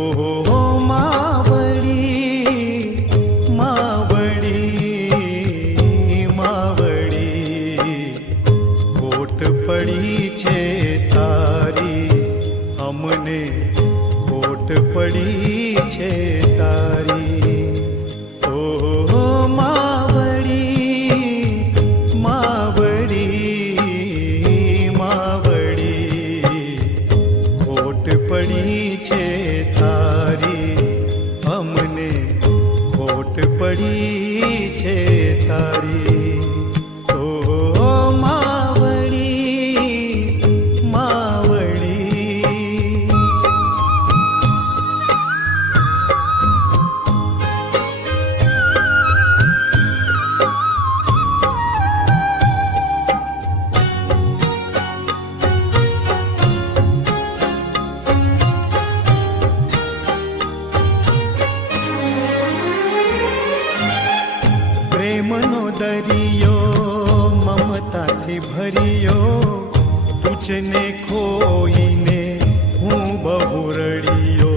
ઓહો માવડી માવડી માવડી ખોટ પડી છે તારી અમને ખોટ પડી છે તારી ઓહો માવડી માવડી માવડી ખોટ પડી છે તારી અમને ખોટ પડી છે તારી ઓહો માવડી માવડી પ્રેમનો દરિયો મમતાથી ભર્યો તુજને ખોઈને હું બહુ રડ્યો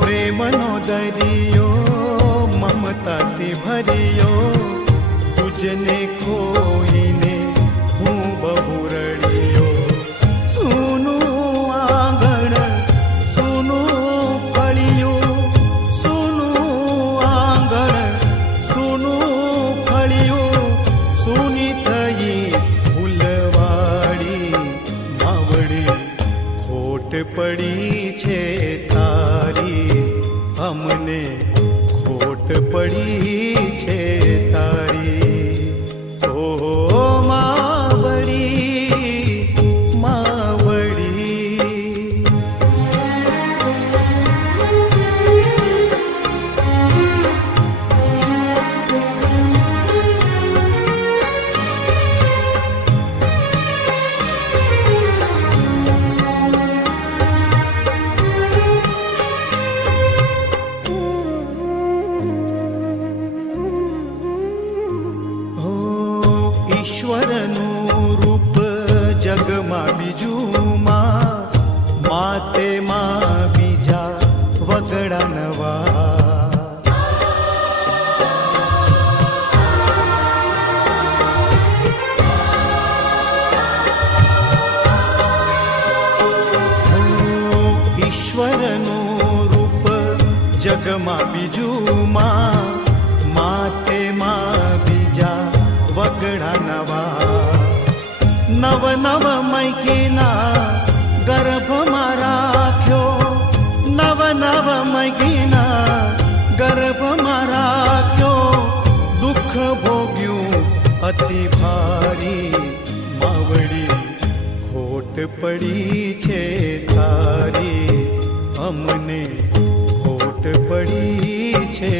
પ્રેમનો દરિયો મમતાથી ભર્યો તુજને ખોઈને હું બહુ રડ્યો સૂનું આંગણ સૂનું ફળિયું સૂનું આંગણ સૂનું ફળિયું સૂની થઈ ફૂલવાડી માવડી ખોટ પડી છે તારી અમને ખોટ પડી છે તારી ઓહો માવડી માવડી ઈશ્વરનું રૂપ જગમાં બીજું માતે માં બીજા વગડા નવા ઈશ્વરનું રૂપ જગમાં બીજું માતે માં બીજા વગડા નવા નવ નવ મૈકીના ગર્ભમાં રાખ્યો નવ નવ મૈકીના ગર્ભમાં રાખ્યો દુઃખ ભોગ્યું અતિ ભારી માવડી ખોટ પડી છે તારી અમને ખોટ પડી છે